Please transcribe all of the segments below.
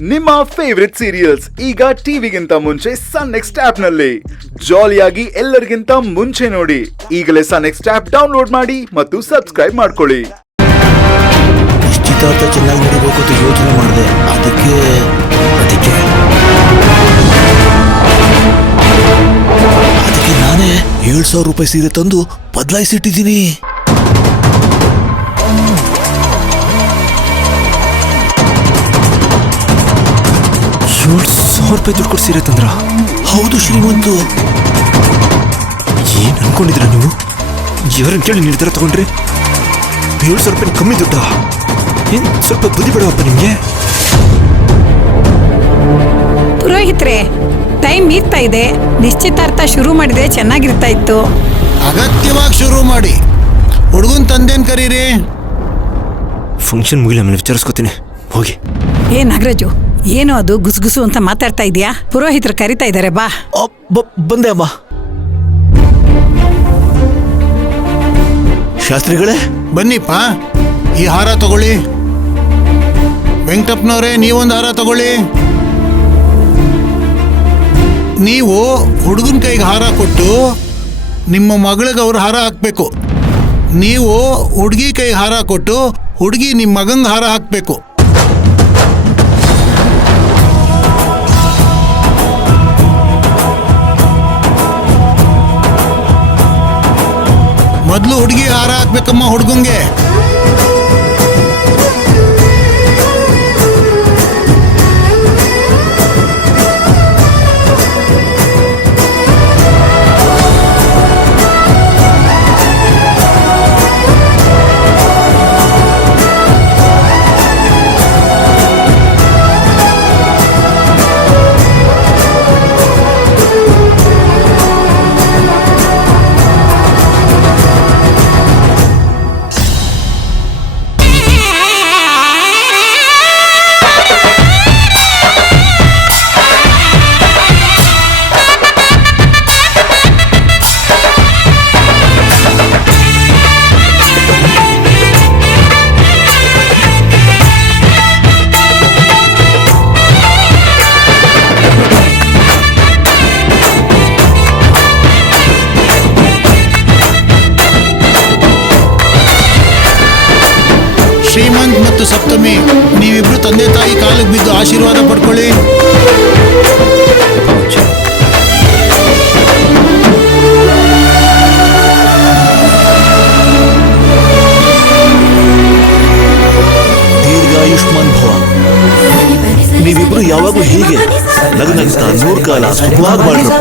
ನಿಮ್ಮ favourite serials ಈಗ ಟಿವಿಗಿಂತ ಮುಂಚೆ ಸನ್ ನೆಕ್ಸ್ಟ್ ಆಪ್ ನಲ್ಲಿ ಜಾಲಿಯಾಗಿ ಎಲ್ಲರಿಗಿಂತ ಮುಂಚೆ ನೋಡಿ. ಈಗಲೇ ಸನ್ ನೆಕ್ಸ್ಟ್ ಆಪ್ ಡೌನ್ಲೋಡ್ ಮಾಡಿ ಮತ್ತು ಸಬ್ಸ್ಕ್ರೈಬ್ ಮಾಡ್ಕೊಳ್ಳಿ. ನಿಶ್ಚಿತಾರ್ಥ ಚೆನ್ನಾಗಿ ನಡೀಬೇಕು ಅಂತ ಯೋಚನೆ ಮಾಡಿದೆ. ಅದಕ್ಕೆ ನಾನೇ 7,000 ರೂಪಾಯಿ ಸೀರೆ ತಂದು ಬದಲಾಯಿಸಿಟ್ಟಿದ್ದೀನಿ. 7,000 ರೂಪಾಯಿ ದುಡ್ಡು ಕೊಟ್ಟು ಸೀರೆ ತಂದ್ರ? ಹೌದು ಶ್ರೀಮಂತು. ಏನ್ ಅನ್ಕೊಂಡಿದ್ರ ನೀವು? ಇವರನ್ನ ಕೇಳಿ ನಿರ್ಧಾರ ತಗೊಂಡ್ರಿ? 7,000 ರೂಪಾಯಿ ಕಮ್ಮಿ ದುಡ್ಡ? ಏನ್ ಸ್ವಲ್ಪ ಬುದ್ಧಿ ಬೇಡವಪ್ಪ ನಿಮ್ಗೆ? ಪುರೋಹಿತ್ರೆ, ಟೈಮ್ ಮೀರ್ತಾ ಇದೆ. ನಿಶ್ಚಿತಾರ್ಥ ಶುರು ಮಾಡಿದ್ರೆ ಚೆನ್ನಾಗಿರ್ತಾ ಇತ್ತು. ಅಗತ್ಯವಾಗಿ ಶುರು ಮಾಡಿ. ಹುಡುಗನ್ ತಂದೇನ್ ಕರೀರಿ? ಫಂಕ್ಷನ್ ಮುಗಿಲ ಆಮೇಲೆ ವಿಚಾರಿಸ್ಕೊತೀನಿ, ಹೋಗಿ. ಏ ನಾಗರಾಜು, ಏನು ಅದು ಗುಸುಗುಸು ಅಂತ ಮಾತಾಡ್ತಾ ಇದೀಯಾ? ಪುರೋಹಿತರು ಕರಿತಾ ಇದ್ದಾರೆ, ಬಾ. ಬಂದೆ ಅಮ್ಮ. ಶಾಸ್ತ್ರಿಗಳೇ ಬನ್ನಿಪ್ಪ, ಈ ಹಾರ ತಗೊಳ್ಳಿ. ವೆಂಕಟಪ್ಪನವರೇ, ನೀವೊಂದು ಹಾರ ತಗೊಳ್ಳಿ. ನೀವು ಹುಡುಗನ ಕೈಗೆ ಹಾರ ಕೊಟ್ಟು ನಿಮ್ಮ ಮಗಳಿಗೆ ಅವ್ರ ಹಾರ ಹಾಕಬೇಕು. ನೀವು ಹುಡುಗಿ ಕೈಗೆ ಹಾರ ಕೊಟ್ಟು ಹುಡುಗಿ ನಿಮ್ಮ ಮಗಂಗೆ ಹಾರ ಹಾಕಬೇಕು. ಮೊದಲು ಹುಡುಗಿ ಹಾರ ಹಾಕ್ಬೇಕಮ್ಮ ಹುಡುಗಂಗೆ. ಶ್ರೀಮಂತ್ ಮತ್ತು ಸಪ್ತಮಿ, ನೀವಿಬ್ರು ತಂದೆ ತಾಯಿ ಕಾಲಿಗೆ ಬಿದ್ದು ಆಶೀರ್ವಾದ ಪಡ್ಕೊಳ್ಳಿ. ದೀರ್ಘಾಯುಷ್ಮಾನ್ ಭವ. ನೀವಿಬ್ರು ಯಾವಾಗೂ ಹೀಗೆ ನಗ್ನಗ್ತಾ 100 ಕಾಲ ಸುಖವಾಗಿ ಬಾಳ್ರಪ್ಪ.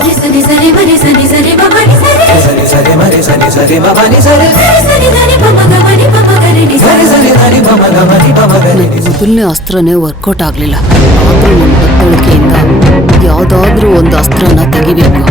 ಮೊದಲನೇ ಅಸ್ತ್ರನೇ ವರ್ಕೌಟ್ ಆಗ್ಲಿಲ್ಲ. ಆದ್ರೂ ನನ್ನ ಬತ್ತಳಿಕೆಯಿಂದ ಯಾವ್ದಾದ್ರೂ ಒಂದು ಅಸ್ತ್ರನ ತೆಗಿಬೇಕು.